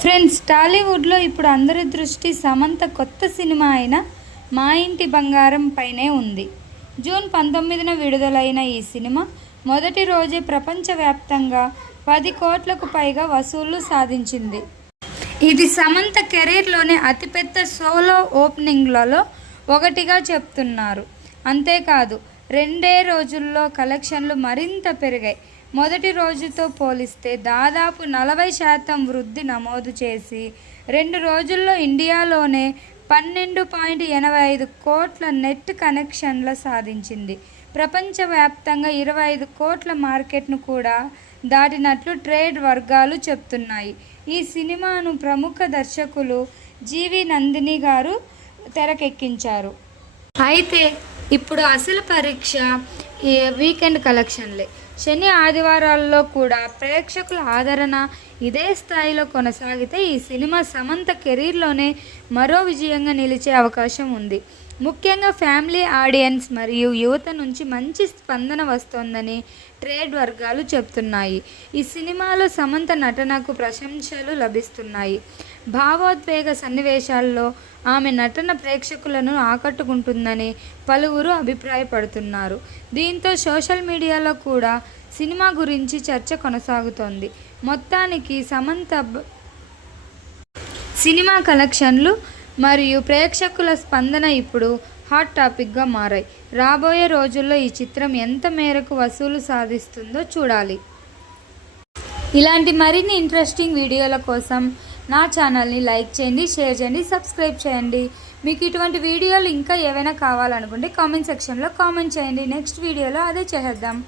Friends, టాలీవుడ్లో ఇప్పుడు అందరి దృష్టి సమంత కొత్త సినిమా అయిన మా ఇంటి బంగారం పైనే ఉంది. జూన్ 19న విడుదలైన ఈ సినిమా మొదటి రోజే ప్రపంచవ్యాప్తంగా 10 కోట్లకు పైగా వసూళ్లు సాధించింది. ఇది సమంత కెరీర్లోనే అతిపెద్ద సోలో ఓపెనింగ్లలో ఒకటిగా చెప్తున్నారు. అంతేకాదు, 2 రోజుల్లో కలెక్షన్లు మరింత పెరిగాయి. మొదటి రోజుతో పోలిస్తే దాదాపు 40% వృద్ధి నమోదు చేసి 2 రోజుల్లో ఇండియాలోనే 12.85 కోట్ల నెట్ కనెక్షన్ల సాధించింది. ప్రపంచవ్యాప్తంగా 25 కోట్ల మార్కెట్ను కూడా దాటినట్లు ట్రేడ్ వర్గాలు చెప్తున్నాయి. ఈ సినిమాను ప్రముఖ దర్శకులు జీవి నందిని గారు తెరకెక్కించారు. అయితే ఇప్పుడు అసలు పరీక్ష వీకెండ్ కలెక్షన్లే. శని ఆదివారాల్లో కూడా ప్రేక్షకుల ఆదరణ ఇదే స్థాయిలో కొనసాగితే ఈ సినిమా సమంత కెరీర్లోనే మరో విజయంగా నిలిచే అవకాశం ఉంది. ముఖ్యంగా ఫ్యామిలీ ఆడియన్స్ మరియు యువత నుంచి మంచి స్పందన వస్తోందని ట్రేడ్ వర్గాలు చెప్తున్నాయి. ఈ సినిమాలో సమంత నటనకు ప్రశంసలు లభిస్తున్నాయి. భావోద్వేగ సన్నివేశాల్లో ఆమె నటన ప్రేక్షకులను ఆకట్టుకుంటుందని పలువురు అభిప్రాయపడుతున్నారు. దీంతో సోషల్ మీడియాలో కూడా సినిమా గురించి చర్చ కొనసాగుతోంది. మొత్తానికి సమంత సినిమా కలెక్షన్లు మరియు ప్రేక్షకుల స్పందన ఇప్పుడు హాట్ టాపిక్గా మారాయి. రాబోయే రోజుల్లో ఈ చిత్రం ఎంత మేరకు వసూలు సాధిస్తుందో చూడాలి. ఇలాంటి మరిన్ని ఇంట్రెస్టింగ్ వీడియోల కోసం నా ఛానల్ని లైక్ చేయండి, షేర్ చేయండి, సబ్స్క్రైబ్ చేయండి. మీకు ఇటువంటి వీడియోలు ఇంకా ఏవైనా కావాలనుకుంటే కామెంట్ సెక్షన్లో కామెంట్ చేయండి. నెక్స్ట్ వీడియోలో అదే చేద్దాం.